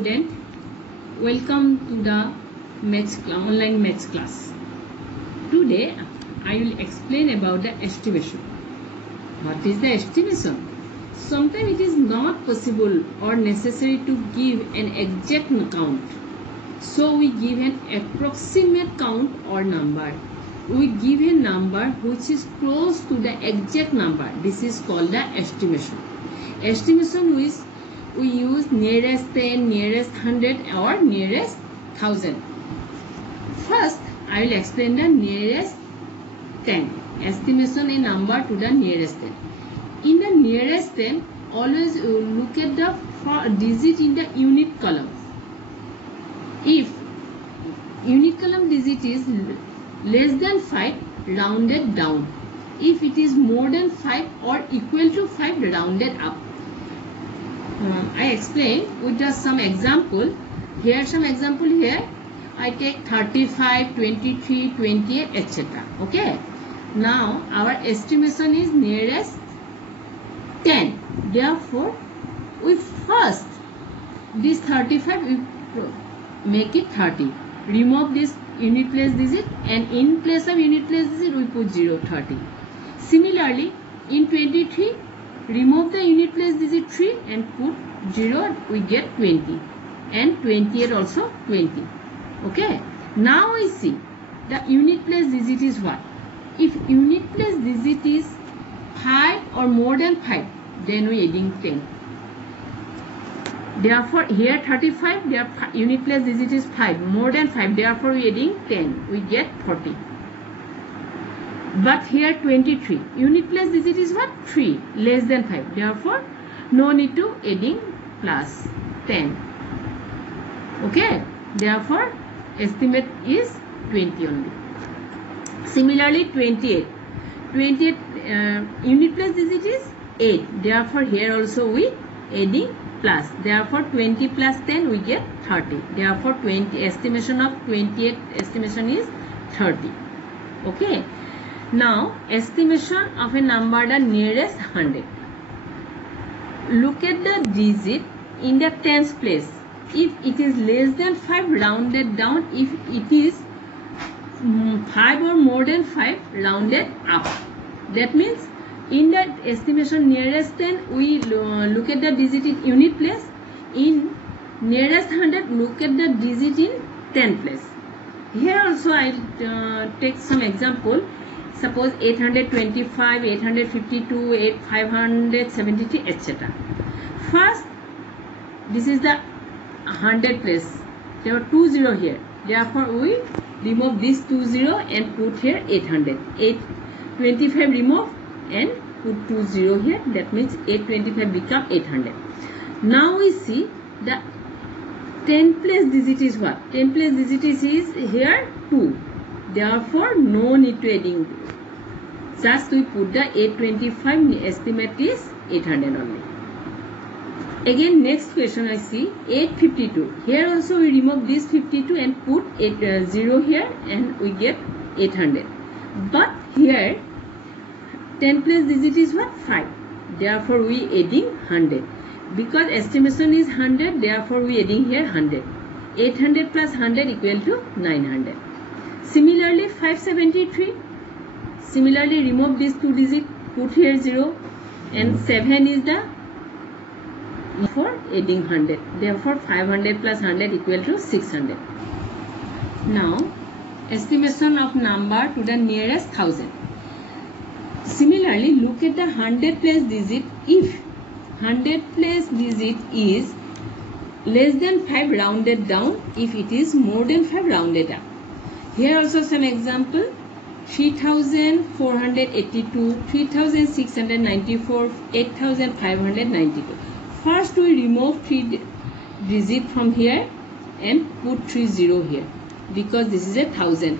student, welcome to the online maths class. Today I will explain about the estimation. What is the estimation? Sometimes it is not possible or necessary to give an exact count, so we give an approximate count or number. We give a number which is close to the exact number. This is called the estimation. Estimation which we use nearest 10, nearest 100 or nearest 1000. First, I will explain the nearest 10. Estimation a number to the nearest 10. In the nearest 10, always look at the digit in the unit column. If unit column digit is less than 5, rounded down. If it is more than 5 or equal to 5, rounded up. I explain with some example. Here some example here. I take 35, 23, 28, etc. Okay. Now our estimation is nearest 10. Therefore, we first this 35 we make it 30. Remove this unit place digit and in place of unit place digit we put 0, 30. Similarly, in 23, remove the unit place digit 3 and put 0, we get 20. And 28 also 20. Okay. Now we see the unit place digit is what? If unit place digit is 5 or more than 5, then we adding 10. Therefore, here 35, their unit place digit is 5, more than 5, therefore we adding 10, we get 40. But here 23, unit place digit is what? 3, less than 5, therefore no need to adding plus 10. Okay, therefore estimate is 20 only. Similarly 28, unit place digit is 8, therefore here also we adding plus, therefore 20 plus 10 we get 30, therefore 20 estimation of 28 estimation is 30. Okay. Now estimation of a number the nearest 100. Look at the digit in the tens place. If it is less than 5, rounded down. If it is 5 or more than 5, rounded up. That means in that estimation nearest 10, we look at the digit in unit place. In nearest 100, look at the digit in 10 place. Here also I take some example. Suppose 825, 852, 573, etc. First, this is the 100 place. There are 20 here. Therefore, we remove this 20 and put here 800. 825 remove and put 20 here. That means 825 become 800. Now we see the 10 place digit is what? 10 place digit is here 2. Therefore, no need to adding. Just we put the 825 estimate is 800 only. Again, next question I see 852. Here also we remove this 52 and put 0 here and we get 800. But here 10 place digit is what? 5. Therefore, we adding 100. Because estimation is 100, therefore we adding here 100. 800 plus 100 equal to 900. Similarly, 573. Similarly, remove this 2 digit, put here 0 and 7 is the for adding 100. Therefore, 500 plus 100 equal to 600. Now, estimation of number to the nearest 1000. Similarly, look at the 100 place digit. If 100 place digit is less than 5, rounded down. If it is more than 5, rounded up. Here also some example. 3482, 3694, 8592. First we remove 3 digit from here and put 30 here because this is 1000.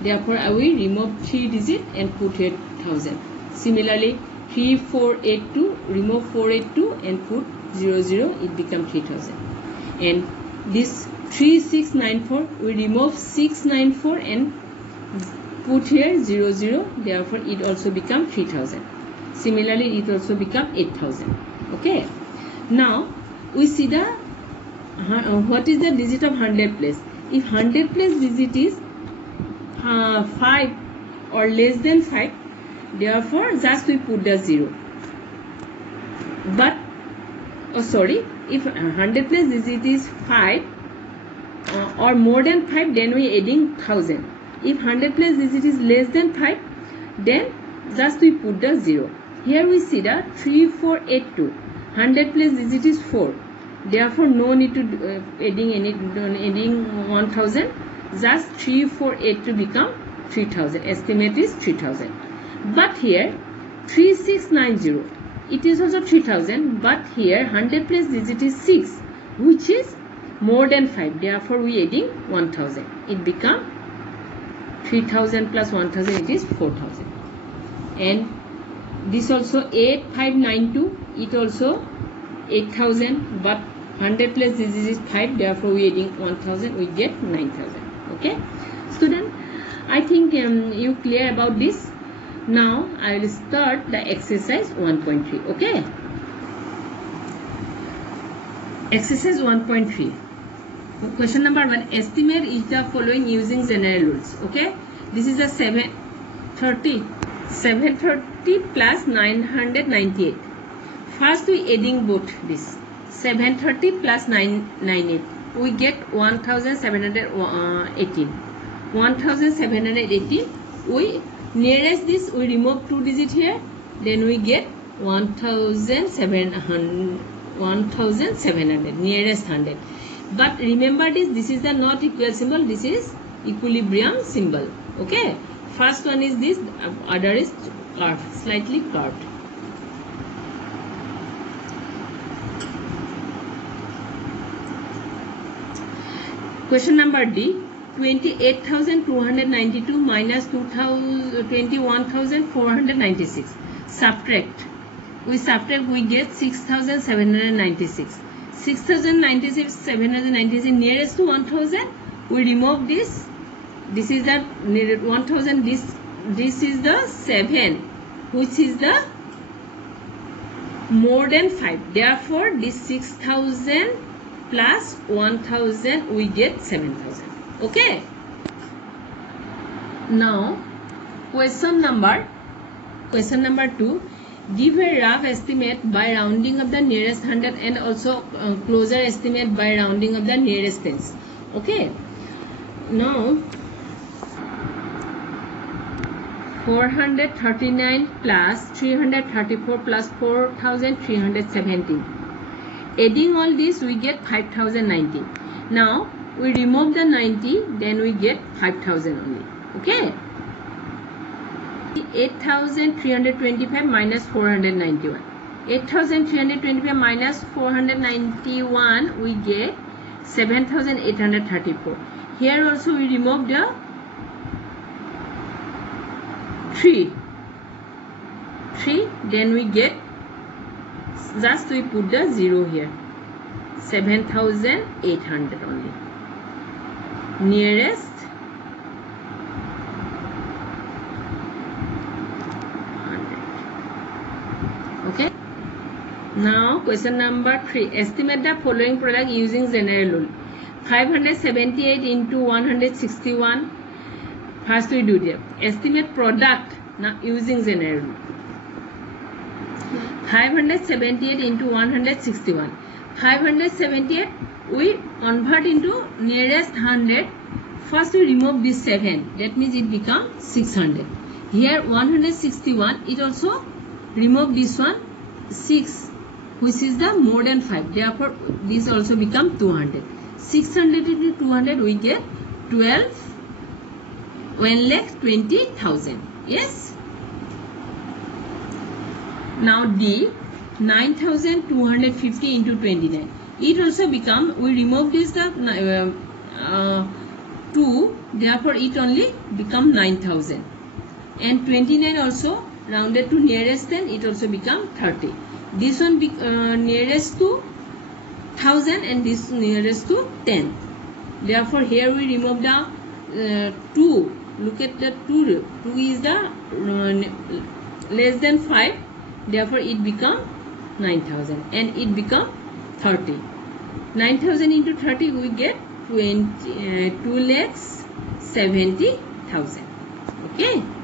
Therefore I will remove 3 digit and put here 1000. Similarly 3482, remove 482 and put 00, it becomes 3000. And this 3694, we remove 694 and put here 00, therefore it also becomes 3000. Similarly, it also becomes 8000. Okay. Now we see the what is the digit of 100 place? If 100 place digit is 5 or less than 5, therefore just we put the 0. But if 100 place digit is 5 or more than 5, then we adding 1000. If 100 place digit is less than 5, then just we put the 0. Here we see the 3482. 100 place digit is 4. Therefore, no need to adding 1000. Just 3482 become 3000. Estimate is 3000. But here 3690. It is also 3000. But here 100 place digit is 6, which is more than 5. Therefore, we adding 1000. It become 3000 plus 1000. It is 4000. And this also 8592. It also 8000, but 100 plus digit is 5, therefore we adding 1000, we get 9000. Okay, student, I think you clear about this. Now I will start the exercise 1.3. okay, exercise 1.3. question number 1, estimate is the following using general rules. Okay, this is a 730 plus 998. First we adding both this 730 plus 998, we get 1718. 1718, we nearest this we remove 2 digit here, then we get 1700 nearest 100. But remember this is the not equal symbol, this is equilibrium symbol. Okay, first one is this, other is curved, slightly curved. Question number D, 28,292 minus 21,496. Subtract. We subtract, we get 6,796. 6,096, 796 nearest to 1,000. We remove this. This is the 1,000. This is the 7, which is the more than 5. Therefore, this 6,000 plus 1000 we get 7000. Okay, now question number 2, give a rough estimate by rounding of the nearest 100 and also closer estimate by rounding of the nearest tens. Okay, now 439 plus 334 plus 4317. Adding all this, we get 5090. Now we remove the 90, then we get 5000 only. Okay, 8325 minus 491. 8325 minus 491, we get 7834. Here also we remove the 3, then we get, just we put the 0 here, 7800 only. Nearest 100. Okay. Now question number 3, estimate the following product using general rule. 578 into 161. First we do the estimate product now using general rule. 578 into 161. 578 we convert into nearest 100. First we remove this 7. That means it becomes 600. Here 161. It also remove this one 6, which is the more than 5. Therefore this also become 200. 600 into 200 we get 1,20,000. Yes. Now D, 9,250 into 29. It also become, we remove this 2, therefore it only become 9,000. And 29 also rounded to nearest 10, it also become 30. This one nearest to 1000 and this nearest to 10. Therefore here we remove the 2. Look at the 2. 2 is the less than 5. Therefore it become 9,000 and it become 30. 9,000 into 30 we get 2,70,000. Okay.